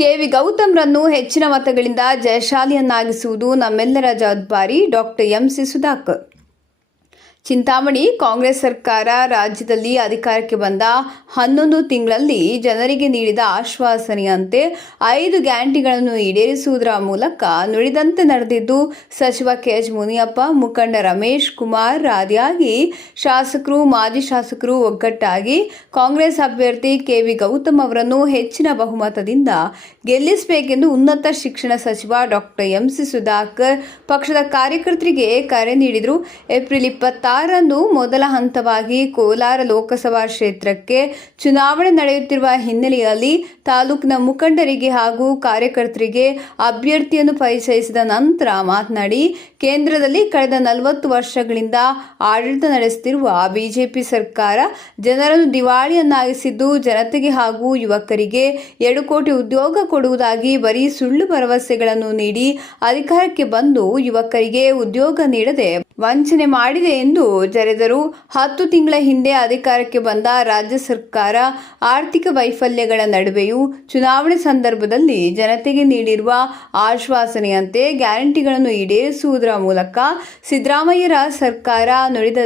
KV ಗೌತಮ್ರನ್ನು ಹೆಚ್ಚಿನ ಮತಗಳಿಂದ ಜಯಶಾಲಿಯನ್ನಾಗಿಸುವುದು ನಮ್ಮೆಲ್ಲರ ಜವಾಬ್ದಾರಿ ಡಾಕ್ಟರ್ ಎಂಸಿ ಸುಧಾಕರ್. ಚಿಂತಾಮಣಿ ಕಾಂಗ್ರೆಸ್ ಸರ್ಕಾರ ರಾಜ್ಯದಲ್ಲಿ ಅಧಿಕಾರಕ್ಕೆ ಬಂದ ಹನ್ನೊಂದು ತಿಂಗಳಲ್ಲಿ ಜನರಿಗೆ ನೀಡಿದ ಆಶ್ವಾಸನೆಯಂತೆ ಐದು ಗ್ಯಾರಂಟಿಗಳನ್ನು ಈಡೇರಿಸುವುದರ ಮೂಲಕ ನುಡಿದಂತೆ ನಡೆದಿದ್ದು, ಸಚಿವ ಕೆಎಚ್ ಮುನಿಯಪ್ಪ ಮುಖಂಡ ರಮೇಶ್ ಕುಮಾರ್ ರಾದಿಯಾಗಿ ಶಾಸಕರು, ಮಾಜಿ ಶಾಸಕರು ಒಗ್ಗಟ್ಟಾಗಿ ಕಾಂಗ್ರೆಸ್ ಅಭ್ಯರ್ಥಿ ಕೆವಿ ಗೌತಮ್ ಅವರನ್ನು ಹೆಚ್ಚಿನ ಬಹುಮತದಿಂದ ಗೆಲ್ಲಿಸಬೇಕೆಂದು ಉನ್ನತ ಶಿಕ್ಷಣ ಸಚಿವ ಡಾಕ್ಟರ್ ಎಂಸಿ ಸುಧಾಕರ್ ಪಕ್ಷದ ಕಾರ್ಯಕರ್ತರಿಗೆ ಕರೆ ನೀಡಿದರು. ಏಪ್ರಿಲ್ ಇಪ್ಪತ್ತಾರರಂದು ಮೊದಲ ಹಂತವಾಗಿ ಕೋಲಾರ ಲೋಕಸಭಾ ಕ್ಷೇತ್ರಕ್ಕೆ ಚುನಾವಣೆ ನಡೆಯುತ್ತಿರುವ ಹಿನ್ನೆಲೆಯಲ್ಲಿ ತಾಲೂಕಿನ ಮುಖಂಡರಿಗೆ ಹಾಗೂ ಕಾರ್ಯಕರ್ತರಿಗೆ ಅಭ್ಯರ್ಥಿಯನ್ನು ಪರಿಚಯಿಸಿದ ನಂತರ ಮಾತನಾಡಿ, ಕೇಂದ್ರದಲ್ಲಿ ಕಳೆದ ನಲವತ್ತು ವರ್ಷಗಳಿಂದ ಆಡಳಿತ ನಡೆಸುತ್ತಿರುವ ಬಿಜೆಪಿ ಸರ್ಕಾರ ಜನರನ್ನು ದಿವಾಳಿಯನ್ನಾಗಿಸಿದ್ದು, ಜನತೆಗೆ ಹಾಗೂ ಯುವಕರಿಗೆ ಎರಡು ಕೋಟಿ ಉದ್ಯೋಗ ಕೊಡುವುದಾಗಿ ಬರೀ ಸುಳ್ಳು ಭರವಸೆಗಳನ್ನು ನೀಡಿ ಅಧಿಕಾರಕ್ಕೆ ಬಂದು ಯುವಕರಿಗೆ ಉದ್ಯೋಗ ನೀಡದೆ ವಂಚನೆ ಮಾಡಿದೆ ಎಂದು ಜರೆದರು ಹತ್ತು ತಿಂಗಳ ಹಿಂದೆ ಅಧಿಕಾರಕ್ಕೆ ಬಂದ ರಾಜ್ಯ ಸರ್ಕಾರ ಆರ್ಥಿಕ ವೈಫಲ್ಯಗಳ ನಡುವೆಯೂ ಚುನಾವಣೆ ಸಂದರ್ಭದಲ್ಲಿ ಜನತೆಗೆ ನೀಡಿರುವ ಆಶ್ವಾಸನೆಯಂತೆ ಗ್ಯಾರಂಟಿಗಳನ್ನು ಈಡೇರಿಸುವುದರ ಮೂಲಕ ಸಿದ್ದರಾಮಯ್ಯರ ಸರ್ಕಾರ ನುಡಿದ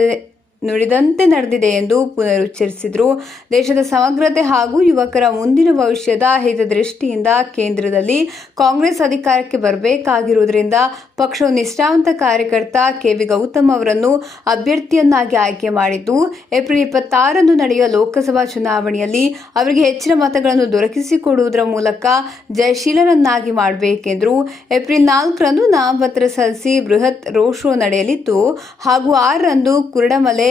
ನುಡಿದಂತೆ ನಡೆದಿದೆ ಎಂದು ಪುನರುಚ್ಚರಿಸಿದರು. ದೇಶದ ಸಮಗ್ರತೆ ಹಾಗೂ ಯುವಕರ ಮುಂದಿನ ಭವಿಷ್ಯದ ಹಿತದೃಷ್ಟಿಯಿಂದ ಕೇಂದ್ರದಲ್ಲಿ ಕಾಂಗ್ರೆಸ್ ಅಧಿಕಾರಕ್ಕೆ ಬರಬೇಕಾಗಿರುವುದರಿಂದ ಪಕ್ಷವು ನಿಷ್ಠಾವಂತ ಕಾರ್ಯಕರ್ತ ಕೆವಿ ಗೌತಮ್ ಅವರನ್ನು ಅಭ್ಯರ್ಥಿಯನ್ನಾಗಿ ಆಯ್ಕೆ ಮಾಡಿದ್ದು, ಏಪ್ರಿಲ್ ಇಪ್ಪತ್ತಾರಂದು ನಡೆಯುವ ಲೋಕಸಭಾ ಚುನಾವಣೆಯಲ್ಲಿ ಅವರಿಗೆ ಹೆಚ್ಚಿನ ಮತಗಳನ್ನು ದೊರಕಿಸಿಕೊಡುವುದರ ಮೂಲಕ ಜಯಶೀಲರನ್ನಾಗಿ ಮಾಡಬೇಕೆಂದರು. ಏಪ್ರಿಲ್ ನಾಲ್ಕರಂದು ನಾಮಪತ್ರ ಸಲ್ಲಿಸಿ ಬೃಹತ್ ರೋಡ್ ಶೋ ನಡೆಯಲಿದ್ದು ಹಾಗೂ ಆರರಂದು ಕುರುಡಮಲೆ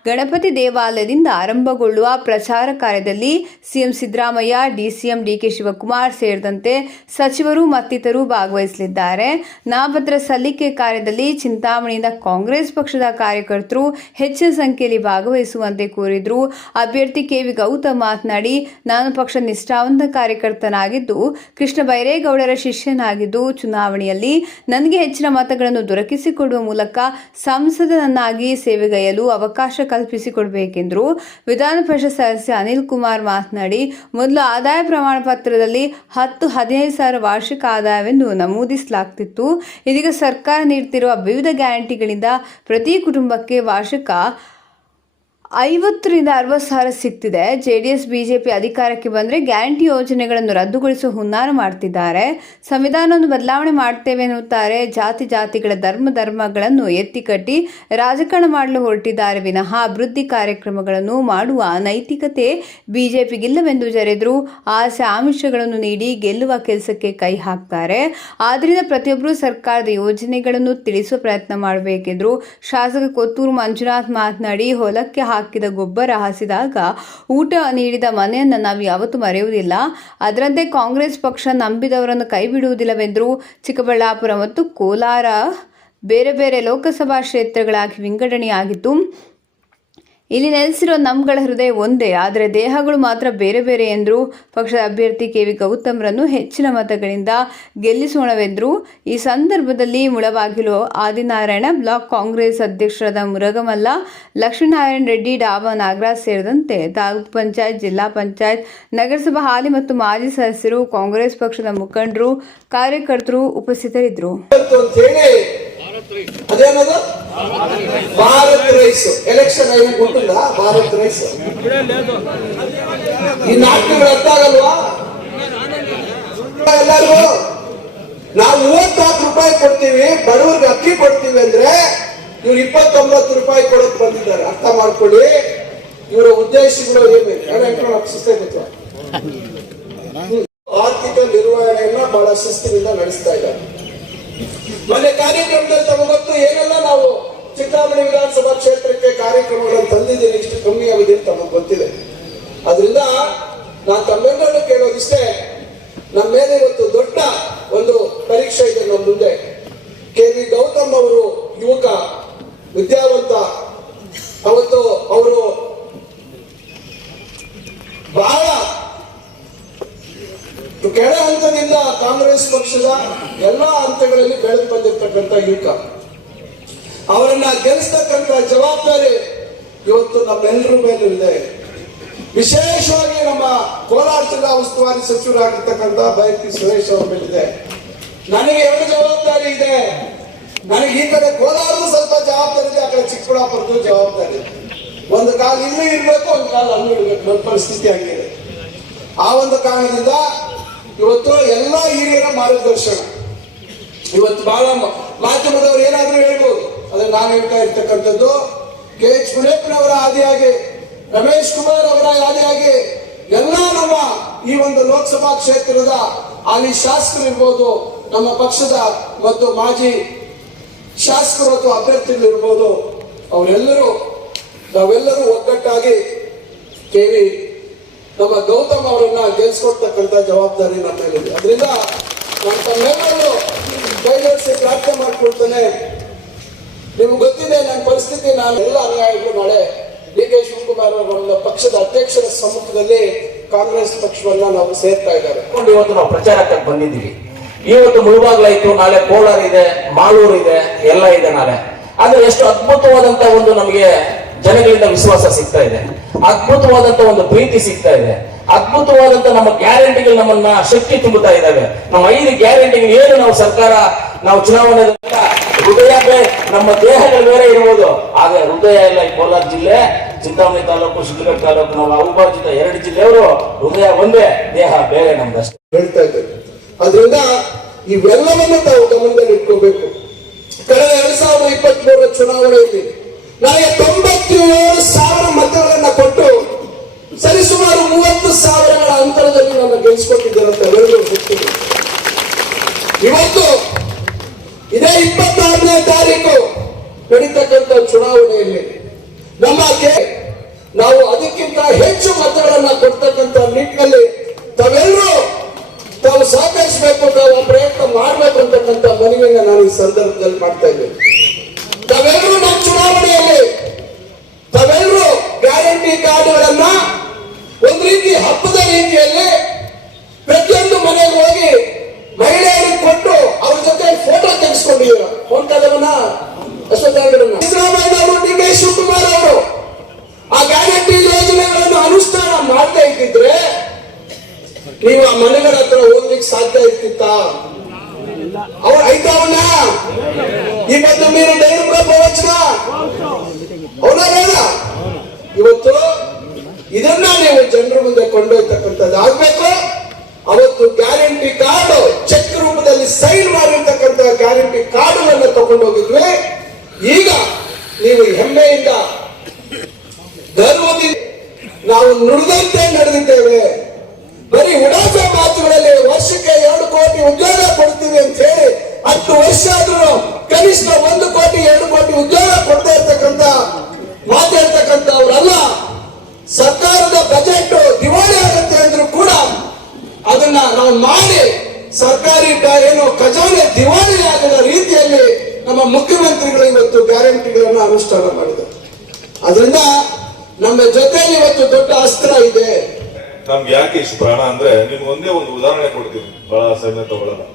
ಗಣಪತಿ ದೇವಾಲಯದಿಂದ ಆರಂಭಗೊಳ್ಳುವ ಪ್ರಚಾರ ಕಾರ್ಯದಲ್ಲಿ CM Siddaramaiah DCM DK Shivakumar ಸೇರಿದಂತೆ ಸಚಿವರು ಮತ್ತಿತರರು ಭಾಗವಹಿಸಲಿದ್ದಾರೆ. ನಾಮಪತ್ರ ಸಲ್ಲಿಕೆ ಕಾರ್ಯದಲ್ಲಿ ಚಿಂತಾಮಣಿಯಿಂದ ಕಾಂಗ್ರೆಸ್ ಪಕ್ಷದ ಕಾರ್ಯಕರ್ತರು ಹೆಚ್ಚಿನ ಸಂಖ್ಯೆಯಲ್ಲಿ ಭಾಗವಹಿಸುವಂತೆ ಕೋರಿದರು. ಅಭ್ಯರ್ಥಿ ಕೆವಿ ಗೌತಮ್ ಮಾತನಾಡಿ, ನಾನು ಪಕ್ಷ ನಿಷ್ಠಾವಂತ ಕಾರ್ಯಕರ್ತನಾಗಿದ್ದು, ಕೃಷ್ಣ ಬೈರೇಗೌಡರ ಶಿಷ್ಯನಾಗಿದ್ದು, ಚುನಾವಣೆಯಲ್ಲಿ ನನಗೆ ಹೆಚ್ಚಿನ ಮತಗಳನ್ನು ದೊರಕಿಸಿಕೊಡುವ ಮೂಲಕ ಸಂಸದನನ್ನಾಗಿ ಸೇವೆಗೈಯಲು ಅವಕಾಶ ಕಲ್ಪಿಸಿಕೊಡಬೇಕೆಂದರು ವಿಧಾನ ಪರಿಷತ್ ಸದಸ್ಯ ಅನಿಲ್ ಕುಮಾರ್ ಮಾತನಾಡಿ, ಮೊದಲು ಆದಾಯ ಪ್ರಮಾಣ ಪತ್ರದಲ್ಲಿ ಹತ್ತು ಹದಿನೈದು ಸಾವಿರ ವಾರ್ಷಿಕ ಆದಾಯವೆಂದು ನಮೂದಿಸಲಾಗ್ತಿತ್ತು. ಇದೀಗ ಸರ್ಕಾರ ನೀಡುತ್ತಿರುವ ವಿವಿಧ ಗ್ಯಾರಂಟಿಗಳಿಂದ ಪ್ರತಿ ಕುಟುಂಬಕ್ಕೆ ವಾರ್ಷಿಕ ಐವತ್ತರಿಂದ ಅರವತ್ತು ಸಾವಿರ ಸಿಕ್ತಿದೆ ಜೆ ಡಿ ಎಸ್ ಬಿಜೆಪಿ ಅಧಿಕಾರಕ್ಕೆ ಬಂದರೆ ಗ್ಯಾರಂಟಿ ಯೋಜನೆಗಳನ್ನು ರದ್ದುಗೊಳಿಸುವ ಹುನ್ನಾರ ಮಾಡ್ತಿದ್ದಾರೆ. ಸಂವಿಧಾನವನ್ನು ಬದಲಾವಣೆ ಮಾಡ್ತೇವೆ ಎನ್ನುತ್ತಾರೆ. ಜಾತಿ ಜಾತಿಗಳ ಧರ್ಮ ಧರ್ಮಗಳನ್ನು ಎತ್ತಿಕಟ್ಟಿ ರಾಜಕಾರಣ ಮಾಡಲು ಹೊರಟಿದ್ದಾರೆ. ವಿನಃ ಅಭಿವೃದ್ಧಿ ಕಾರ್ಯಕ್ರಮಗಳನ್ನು ಮಾಡುವ ನೈತಿಕತೆ ಬಿಜೆಪಿಗಿಲ್ಲವೆಂದು ಜರೆದರು. ಆಸೆ ಆಮಿಷಗಳನ್ನು ನೀಡಿ ಗೆಲ್ಲುವ ಕೆಲಸಕ್ಕೆ ಕೈ ಹಾಕ್ತಾರೆ. ಆದ್ದರಿಂದ ಪ್ರತಿಯೊಬ್ಬರೂ ಸರ್ಕಾರದ ಯೋಜನೆಗಳನ್ನು ತಿಳಿಸುವ ಪ್ರಯತ್ನ ಮಾಡಬೇಕೆಂದರು. ಶಾಸಕ ಕೊತ್ತೂರು ಮಂಜುನಾಥ್ ಮಾತನಾಡಿ, ಹೊಲಕ್ಕೆ ಹಾಕಿದ ಗೊಬ್ಬರ ಹಸಿದಾಗ ಊಟ ನೀಡಿದ ಮನೆಯನ್ನು ನಾವು ಯಾವತ್ತೂ ಮರೆಯುವುದಿಲ್ಲ. ಅದರಂತೆ ಕಾಂಗ್ರೆಸ್ ಪಕ್ಷ ನಂಬಿದವರನ್ನು ಕೈ ಬಿಡುವುದಿಲ್ಲವೆಂದರು ಚಿಕ್ಕಬಳ್ಳಾಪುರ ಮತ್ತು ಕೋಲಾರ ಬೇರೆ ಬೇರೆ ಲೋಕಸಭಾ ಕ್ಷೇತ್ರಗಳಾಗಿ ವಿಂಗಡಣೆಯಾಗಿದ್ದು ಇಲ್ಲಿ ನೆಲೆಸಿರೋ ನಮ್ಗಳ ಹೃದಯ ಒಂದೇ, ಆದರೆ ದೇಹಗಳು ಮಾತ್ರ ಬೇರೆ ಬೇರೆ ಎಂದರು ಪಕ್ಷದ ಅಭ್ಯರ್ಥಿ ಕೆ ವಿ ಗೌತಮ್ರನ್ನು ಹೆಚ್ಚಿನ ಮತಗಳಿಂದ ಗೆಲ್ಲಿಸೋಣವೆಂದರು. ಈ ಸಂದರ್ಭದಲ್ಲಿ ಮುಳಬಾಗಿಲು ಆದಿನಾರಾಯಣ ಬ್ಲಾಕ್ ಕಾಂಗ್ರೆಸ್ ಅಧ್ಯಕ್ಷರಾದ ಮುರಗಮಲ್ಲ, ಲಕ್ಷ್ಮೀನಾರಾಯಣ ರೆಡ್ಡಿ, ಡಾಬಾ ನಾಗರಾಜ್ ಸೇರಿದಂತೆ ತಾಲೂಕು ಪಂಚಾಯತ್, ಜಿಲ್ಲಾ ಪಂಚಾಯತ್, ನಗರಸಭಾ ಹಾಲಿ ಮತ್ತು ಮಾಜಿ ಸದಸ್ಯರು ಕಾಂಗ್ರೆಸ್ ಪಕ್ಷದ ಮುಖಂಡರು, ಕಾರ್ಯಕರ್ತರು ಉಪಸ್ಥಿತರಿದ್ದರು. ಅದೇನದು ಭಾರತ್ ರೈಸ್. ಎಲೆಕ್ಷನ್ ಐದು ಕೊಟ್ಟಿಲ್ಲ ಭಾರತ್ ರೈಸ್. ಈ ನಾಲ್ಕು ತಿಂಗಳು ಅರ್ಥ ಆಗಲ್ವಾ? ಎಲ್ಲರಿಗೂ, ನಾವು ಮೂವತ್ನಾಲ್ಕು ರೂಪಾಯಿ ಕೊಡ್ತೀವಿ, ಬಡವರಿಗೆ ಅಕ್ಕಿ ಕೊಡ್ತೀವಿ ಅಂದ್ರೆ ಇವ್ರು ಇಪ್ಪತ್ತೊಂಬತ್ತು ರೂಪಾಯಿ ಕೊಡಕ್ ಬಂದಿದ್ದಾರೆ. ಅರ್ಥ ಮಾಡ್ಕೊಳ್ಳಿ. ಇವರ ಉದ್ದೇಶಗಳು ಏನಿದೆ ಆರ್ಥಿಕ ನಿರ್ವಹಣೆಯನ್ನ ಬಹಳ ಶಿಸ್ತಿನಿಂದ ನಡೆಸ್ತಾ ಇದ್ದಾರೆ. ಮೊನ್ನೆ ಕಾರ್ಯಕ್ರಮದಲ್ಲಿ ತಮಗೊತ್ತು ಏನೆಲ್ಲ ನಾವು ಚಿಂತಾಮಣಿ ವಿಧಾನಸಭಾ ಕ್ಷೇತ್ರಕ್ಕೆ ಕಾರ್ಯಕ್ರಮಗಳನ್ನು ತಂದಿದ್ದೇನೆ ಇಷ್ಟು ಕಮ್ಮಿ ಆಗಿದೆ ಅಂತ ತಮಗೆ ಗೊತ್ತಿದೆ. ಅದರಿಂದ ನಾನು ತಮ್ಮೆಲ್ಲರನ್ನು ಕೇಳೋದಿಷ್ಟೇ ನಮ್ಮ ಮೇಲೆ ಇವತ್ತು ದೊಡ್ಡ ಒಂದು ಪರೀಕ್ಷೆ ಇದೆ ನಮ್ಮ ಮುಂದೆ. ಕೆ ವಿ ಗೌತಮ್ ಅವರು ಯುವಕ, ವಿದ್ಯಾವಂತ ಅವತ್ತು ಅವರು ಬಹಳ ಕೆಳ ಹಂತದಿಂದ ಕಾಂಗ್ರೆಸ್ ಪಕ್ಷದ ಎಲ್ಲಾ ಹಂತಗಳಲ್ಲಿ ಬೆಳೆದು ಬಂದಿರತಕ್ಕಂತ ಯುವಕ. ಅವರನ್ನ ಗೆಲ್ಲಿಸ್ತಕ್ಕಂತ ಜವಾಬ್ದಾರಿ ಇವತ್ತು ನಮ್ಮೆಲ್ಲರ ಮೇಲೂ ಇದೆ. ವಿಶೇಷವಾಗಿ ನಮ್ಮ ಕೋಲಾರ ಜಿಲ್ಲಾ ಉಸ್ತುವಾರಿ ಸಚಿವರಾಗಿರ್ತಕ್ಕಂಥ ಬೈಕಿ ಸುರೇಶ್ ಅವರ ಮೇಲಿದೆ. ನನಗೆ ಎರಡು ಜವಾಬ್ದಾರಿ ಇದೆ. ನನಗೆ ಈ ಕಡೆ ಕೋಲಾರದು ಸ್ವಲ್ಪ ಜವಾಬ್ದಾರಿ ಇದೆ, ಆ ಕಡೆ ಚಿಕ್ಕಬಳ್ಳಾಪುರದ್ದು ಜವಾಬ್ದಾರಿ ಒಂದು ಕಾಲ ಇಲ್ಲೂ ಇರಬೇಕು, ಒಂದು ಕಾಲ ಅಲ್ಲೂ ಇರಬೇಕು. ಪರಿಸ್ಥಿತಿ ಹಂಗಿದೆ. ಆ ಒಂದು ಕಾರಣದಿಂದ ಇವತ್ತು ಎಲ್ಲ ಹಿರಿಯರ ಮಾರ್ಗದರ್ಶನ. ಇವತ್ತು ಬಹಳ ಮಾಧ್ಯಮದವ್ರು ಏನಾದ್ರೂ ಹೇಳ್ಬೋದು. ಅದನ್ನ ನಾನು ಹೇಳ್ತಾ ಇರ್ತಕ್ಕಂಥದ್ದು, ಕೆ. ಎಚ್. ಅವರ ಆದಿಯಾಗಿ ರಮೇಶ್ ಕುಮಾರ್ ಅವರ ಆದಿಯಾಗಿ ಎಲ್ಲ ನಮ್ಮ ಈ ಒಂದು ಲೋಕಸಭಾ ಕ್ಷೇತ್ರದ ಅಲ್ಲಿ ಶಾಸಕರು ಇರ್ಬೋದು ನಮ್ಮ ಪಕ್ಷದ ಮತ್ತು ಮಾಜಿ ಶಾಸಕರು ಅಥವಾ ಅಭ್ಯರ್ಥಿಗಳು ಇರ್ಬೋದು ಅವರೆಲ್ಲರೂ, ನಾವೆಲ್ಲರೂ ಒಗ್ಗಟ್ಟಾಗಿ ಕೆವಿ ನಮ್ಮ ಗೌತಮ್ ಅವರನ್ನ ಗೆಲ್ಸ್ಕೊಡ್ತಕ್ಕಂಥ ಜವಾಬ್ದಾರಿ ನಮ್ಮ ಮೇಲಿದೆ. ಅದರಿಂದ ನಾನು ತಮ್ಮೆಲ್ಲರೂ ಕೈ ಜೋಡಿಸಿ ಪ್ರಾರ್ಥನೆ ಮಾಡ್ಕೊಳ್ತೇನೆ. ನಿಮ್ಗೆ ಗೊತ್ತಿದೆ ನನ್ನ ಪರಿಸ್ಥಿತಿ ನಾನು ಎಲ್ಲ ಅನುಯಾಯಿಗಳು ನಾಳೆ ಡಿ ಕೆ ಶಿವಕುಮಾರ್ ಅವರ ನಮ್ಮ ಪಕ್ಷದ ಅಧ್ಯಕ್ಷರ ಸಮ್ಮುಖದಲ್ಲಿ ಕಾಂಗ್ರೆಸ್ ಪಕ್ಷವನ್ನ ನಾವು ಸೇರ್ತಾ ಇದ್ದಾರೆ. ಇವತ್ತು ನಾವು ಪ್ರಚಾರಕ್ಕೆ ಬಂದಿದ್ದೀವಿ. ಇವತ್ತು ಮುಳುಬಾಗ್ಲಾಯ್ತು ನಾಳೆ ಕೋಲಾರ ಇದೆ ಮಾಲೂರು ಇದೆ, ಎಲ್ಲ ಇದೆ ನಾಳೆ. ಆದ್ರೆ ಎಷ್ಟು ಅದ್ಭುತವಾದಂತ ಒಂದು ನಮಗೆ ಜನಗಳಿಂದ ವಿಶ್ವಾಸ ಸಿಗ್ತಾ ಇದೆ. ಅದ್ಭುತವಾದಂತ ಒಂದು ಪ್ರೀತಿ ಸಿಗ್ತಾ ಇದೆ. ಅದ್ಭುತವಾದಂತ ನಮ್ಮ ಗ್ಯಾರಂಟಿಗಳು ನಮ್ಮನ್ನ ಶಕ್ತಿ ತುಂಬುತ್ತಾ ಇದ್ದಾವೆ. ನಮ್ಮ ಐದು ಗ್ಯಾರಂಟಿಗಳು ಏನು? ನಾವು ಸರ್ಕಾರ, ನಾವು ಚುನಾವಣೆ ಹೃದಯ ನಮ್ಮ ದೇಹಗಳು ಬೇರೆ ಇರ್ಬೋದು. ಆದ್ರೆ ಹೃದಯ ಇಲ್ಲ ಈ ಕೋಲಾರ ಜಿಲ್ಲೆ. ಚಿಂತಾಮಣಿ ತಾಲೂಕು ಶಿಡ್ಲಘಟ್ಟ ತಾಲೂಕು ನಾವು ಅವಿಭಾಜಿತ ಎರಡು ಜಿಲ್ಲೆಯವರು ಹೃದಯ ಒಂದೇ, ದೇಹ ಬೇರೆ ನಮ್ದಷ್ಟೇ. ಹೇಳ್ತಾ ಇದ್ದೇವೆ ಅದರಿಂದ ಇವೆಲ್ಲವನ್ನು ತಾವು ಗಮನದಲ್ಲಿ ಇಟ್ಕೋಬೇಕು ಕಳೆದ ಎರಡ್ ಸಾವಿರದ ಇಪ್ಪತ್ತ್ ಮೂರರ ಚುನಾವಣೆಯಲ್ಲಿ ನನಗೆ ತೊಂಬತ್ತೇಳು ಸಾವಿರ ಮತಗಳನ್ನ ಇವತ್ತು ಇದೇ ಇಪ್ಪತ್ತಾರನೇ ತಾರೀಕು ನಡೀತಕ್ಕಂಥ ಚುನಾವಣೆಯಲ್ಲಿ ನಮ್ಮ ನಾವು ಅದಕ್ಕಿಂತ ಹೆಚ್ಚು ಮತಗಳನ್ನ ಕೊಡ್ತಕ್ಕಂಥ ನಿಟ್ಟಿನಲ್ಲಿ ತಾವೆಲ್ಲರೂ ತಾವು ಸಹಕರಿಸಬೇಕು, ತಾವು ಪ್ರಯತ್ನ ಮಾಡಬೇಕು ಅಂತಕ್ಕಂಥ ಮನವಿಯನ್ನ ನಾನು ಈ ಸಂದರ್ಭದಲ್ಲಿ ಮಾಡ್ತಾ ಇದ್ದೇನೆ. ತಾವೆಲ್ಲರೂ ನಮ್ಮ ಚುನಾವಣೆಯಲ್ಲಿ ತಾವೆಲ್ಲರೂ ಗ್ಯಾರಂಟಿ ಕಾರ್ಡ್ಗಳನ್ನ ಒಂದು ರೀತಿ ಹಬ್ಬದ ರೀತಿಯಲ್ಲಿ ಮನೆಗೆ ಹೋಗಿ ಮಹಿಳೆಯರಿಗೆ ಕೊಟ್ಟು ಅವ್ರ ಜೊತೆ ಫೋಟೋ ತೆಗೆಸ್ಕೊಂಡಿದ್ರು ಫೋನ್ ಕಾಲವನ್ನ ಅಶ್ವತ್ಥರನ್ನ ಸಿದ್ದರಾಮಯ್ಯನವರು ಡಿ ಕೆ ಶಿವಕುಮಾರ್ ಅವರು ಆ ಗ್ಯಾರಂಟಿ ಯೋಜನೆಗಳನ್ನು ಅನುಷ್ಠಾನ ಮಾಡ್ತಾ ಇದ್ದಿದ್ರೆ ನೀವು ಆ ಮನೆಗಳ ಹತ್ರ ಹೋಗ್ಲಿಕ್ಕೆ ಸಾಧ್ಯ ಇರ್ತಿತ್ತ? ಅವ್ರು ಐತವನ್ನ? ಇವತ್ತು ಮೀನು ದೇವರು ಪ್ರವಚನ? ಅವನ ಇವತ್ತು ಇದನ್ನ ನೀವು ಜನರ ಮುಂದೆ ಕೊಂಡೊಯ್ತಕ್ಕಂಥದ್ದು ಆಗ್ಬೇಕು ಕಾರ್ಡ್ಗಳನ್ನ ಹೋಗಿದ್ವಿ ಈಗ ನೀವು ಹೆಮ್ಮೆಯಿಂದ ಗರ್ವದಿಂದ ನಾವು ನುಡಿದಂತೆ ನಡೆದಿದ್ದೇವೆ. ಬರೀ ಉಡಾಸ ಮಾತುಗಳಲ್ಲಿ ವರ್ಷಕ್ಕೆ ಎರಡು ಕೋಟಿ ಉದ್ಯೋಗ ಕೊಡ್ತೀವಿ ಅಂತ ಹೇಳಿ, ಹತ್ತು ವರ್ಷ ಆದ್ರೂ ಕನಿಷ್ಠ ಒಂದು ಕೋಟಿ, ಎರಡು ಕೋಟಿ ಉದ್ಯೋಗ ಕೊಡ್ತಾ ಇರ್ತಕ್ಕಂಥ ಮಾತಾಡ್ತಕ್ಕಂಥವ್ರಲ್ಲ ಸರ್ಕಾರದ ಬಜೆಟ್ ದಿವಾಳಿ ಆಗುತ್ತೆ ಅಂದ್ರೂ ಕೂಡ ಅದನ್ನ ನಾವು ಮಾಡಿ ಸರ್ಕಾರಿ ಏನು ಖಜಾನೆ ದಿವಾಳಿ ಆಗದ ರೀತಿಯಲ್ಲಿ ನಮ್ಮ ಮುಖ್ಯಮಂತ್ರಿಗಳು ಇವತ್ತು ಗ್ಯಾರಂಟಿಗಳನ್ನು ಅನುಷ್ಠಾನ ಮಾಡಿದ್ದಾರೆ ಅದರಿಂದ ನಮ್ಮ ಜೊತೆ ಇವತ್ತು ದೊಡ್ಡ ಅಸ್ತ್ರ ಇದೆ. ನಮ್ಗೆ ಯಾಕೆ ಇಷ್ಟು ಪ್ರಾಣ ಅಂದ್ರೆ ನಿಮ್ಗೆ ಒಂದೇ ಒಂದು ಉದಾಹರಣೆ ಕೊಡ್ತೀನಿ. ಬಹಳ ಸಮಯ ತಗೊಳ್ಳಲ್ಲ.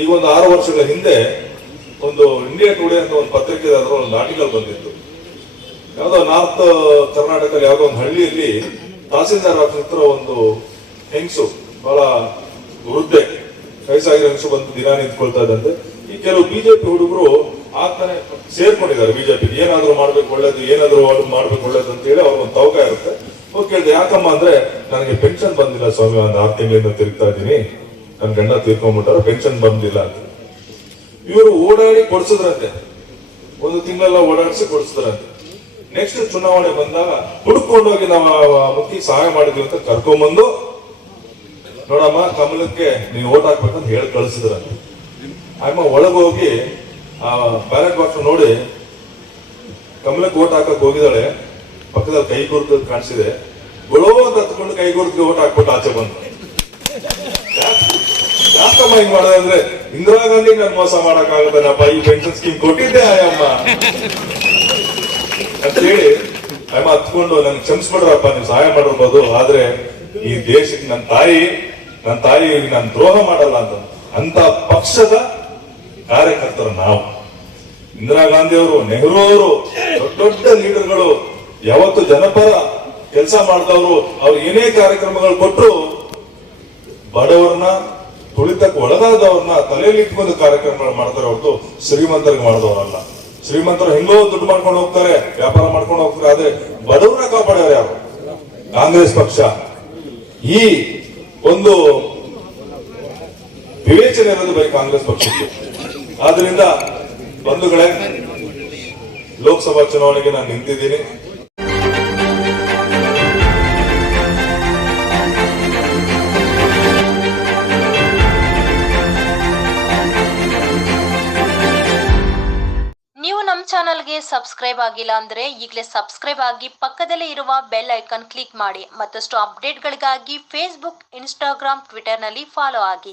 ಈಗ ಒಂದು ಆರು ವರ್ಷಗಳ ಹಿಂದೆ ಒಂದು ಇಂಡಿಯಾ ಟುಡೇ ಅಂತ ಒಂದು ಪತ್ರಿಕೆ ಅದರ ಒಂದು ಆರ್ಟಿಕಲ್ ಬಂದಿತ್ತು. ಯಾವುದೋ ನಾರ್ತ್ ಕರ್ನಾಟಕದಲ್ಲಿ ಯಾವುದೋ ಒಂದು ಹಳ್ಳಿಯಲ್ಲಿ ತಹಸೀಲ್ದಾರ್ ಹತ್ರ ಒಂದು ಹೆಂಗಸು, ಬಹಳ ವೃದ್ಧೆ ವಯಸ್ಸಾಗಿರೋ ಹೆಂಗಸು ಬಂದು ದಿನ ನಿಂತ್ಕೊಳ್ತಾ ಇದ್ದಂತೆ. ಈ ಕೆಲವು ಬಿಜೆಪಿ ಹುಡುಗರು ಆತನೇ ಸೇರ್ಕೊಂಡಿದ್ದಾರೆ ಬಿಜೆಪಿ ಏನಾದ್ರೂ ಮಾಡ್ಬೇಕು ಒಳ್ಳೇದು, ಏನಾದ್ರೂ ಅವ್ರು ಮಾಡ್ಬೇಕು ಒಳ್ಳೇದು ಅಂತ ಹೇಳಿ ಅವ್ರ ಒಂದು ತವಕ ಇರುತ್ತೆ. ಹೋಗಿ ಕೇಳಿದೆ, ಯಾಕಮ್ಮ ಅಂದ್ರೆ ನನಗೆ ಪೆನ್ಷನ್ ಬಂದಿಲ್ಲ ಸ್ವಾಮಿ, ಒಂದು ಆರು ತಿಂಗಳಿಂದ ತಿರುಗ್ತಾ ಇದ್ದೀನಿ. ನನ್ನ ಗಂಡ ತೀರ್ಕೊಂಡ್ಬಿಟ್ಟಾರ ಪೆನ್ಷನ್ ಬಂದಿಲ್ಲ ಅಂತ. ಇವರು ಓಡಾಡಿ ಕೊಡ್ಸಿದ್ರಂತೆ. ಒಂದು ತಿಂಗಳ ಓಡಾಡಿಸಿ ಕೊಡ್ಸಿದ್ರಂತೆ. ನೆಕ್ಸ್ಟ್ ಚುನಾವಣೆ ಬಂದಾಗ ಹುಡುಕೊಂಡೋಗಿ ನಾವು ಮುಖ್ಯ ಸಹಾಯ ಮಾಡಿದ್ವಿ ಅಂತ ಕರ್ಕೊಂಬಂದು, ನೋಡಮ್ಮ, ಕಮಲಕ್ಕೆ ನೀವು ಓಟ್ ಹಾಕ್ಬೇಕಂತ ಹೇಳಿ ಕಳಿಸಿದ್ರಂತೆ. ಅಮ್ಮ ಒಳಗೆ ಹೋಗಿ ಆ ಬ್ಯಾಲೆಟ್ ಬಾಕ್ಸ್ ನೋಡಿ ಕಮಲಕ್ಕೆ ಓಟ್ ಹಾಕಕ್ ಹೋಗಿದ್ದಾಳೆ. ಪಕ್ಕದಲ್ಲಿ ಕೈ ಗುರುತು ಕಾಣಿಸಿದೆ. ಗೊಳೋ ಅಂತ ಹತ್ಕೊಂಡು ಕೈ ಗುರುತಿಗೆ ಓಟ್ ಹಾಕ್ಬಿಟ್ಟು ಆಚೆ ಬಂದು ಯಾಕಮ್ಮ ಹಿಂಗ್ ಮಾಡೋದಂದ್ರೆ ಇಂದಿರಾ ಗಾಂಧಿ ನನ್ ಮೋಸ ಮಾಡಕ್ ಆಗದನಪ್ಪ ಈ ಪೆನ್ಷನ್ ಸ್ಕೀಮ್ ಕೊಟ್ಟಿದ್ದೆ ಅಯ್ಯಮ್ಮ ಅಂತ ಹೇಳಿ ಅಮ್ಮ ಹತ್ಕೊಂಡು ನನ್ ಕ್ಷಮಿಸ್ಬಿಡ್ರಪ್ಪ, ನೀವು ಸಹಾಯ ಮಾಡಿರ್ಬೋದು, ಆದ್ರೆ ಈ ದೇಶಕ್ಕೆ ನನ್ನ ತಾಯಿ ನನ್ನ ತಾಯಿ ನಾನು ದ್ರೋಹ ಮಾಡಲ್ಲ ಅಂತ. ಅಂತ ಪಕ್ಷದ ಕಾರ್ಯಕರ್ತರು ನಾವು. ಇಂದಿರಾ ಗಾಂಧಿ ಅವರು ನೆಹರು ಅವರು, ದೊಡ್ಡ ದೊಡ್ಡ ಲೀಡರ್ಗಳು, ಯಾವತ್ತು ಜನಪರ ಕೆಲಸ ಮಾಡಿದವರು, ಅವ್ರು ಏನೇ ಕಾರ್ಯಕ್ರಮಗಳು ಕೊಟ್ಟರು ಬಡವರನ್ನ ತುಳಿತಕ್ಕೆ ಒಳಗಾದವ್ರನ್ನ ತಲೆಯಲ್ಲಿ ಇಟ್ಕೊಂಡು ಕಾರ್ಯಕ್ರಮಗಳು ಮಾಡ್ತಾರೆ ಹೊರತು ಶ್ರೀಮಂತರಿಗೆ ಮಾಡಿದವರಲ್ಲ. ಶ್ರೀಮಂತರು ಹೆಂಗೋ ದುಡ್ಡು ಮಾಡ್ಕೊಂಡು ಹೋಗ್ತಾರೆ, ವ್ಯಾಪಾರ ಮಾಡ್ಕೊಂಡು ಹೋಗ್ತಾರೆ, ಆದ್ರೆ ಬಡವರನ್ನ ಕಾಪಾಡ್ಯಾರ ಯಾರು? ಕಾಂಗ್ರೆಸ್ ಪಕ್ಷ. ಈ ಒಂದು ವಿವೇಚನೆ ಇರೋದು ಬೈ ಕಾಂಗ್ರೆಸ್ ಪಕ್ಷಕ್ಕೆ. ಆದ್ರಿಂದ ಬಂಧುಗಳೇ, ಲೋಕಸಭಾ ಚುನಾವಣೆಗೆ ನಾನು ನಿಂತಿದ್ದೀನಿ. ನೀವು ನಮ್ಮ ಚಾನಲ್ಗೆ ಸಬ್ಸ್ಕ್ರೈಬ್ ಆಗಿಲ್ಲ ಅಂದ್ರೆ ಈಗಲೇ ಸಬ್ಸ್ಕ್ರೈಬ್ ಆಗಿ ಪಕ್ಕದಲ್ಲೇ ಇರುವ ಬೆಲ್ ಐಕಾನ್ ಕ್ಲಿಕ್ ಮಾಡಿ ಮತ್ತಷ್ಟು ಅಪ್ಡೇಟ್ಗಳಿಗಾಗಿ ಫೇಸ್ಬುಕ್ ಇನ್ಸ್ಟಾಗ್ರಾಮ್ ಟ್ವಿಟರ್ನಲ್ಲಿ ಫಾಲೋ ಆಗಿ.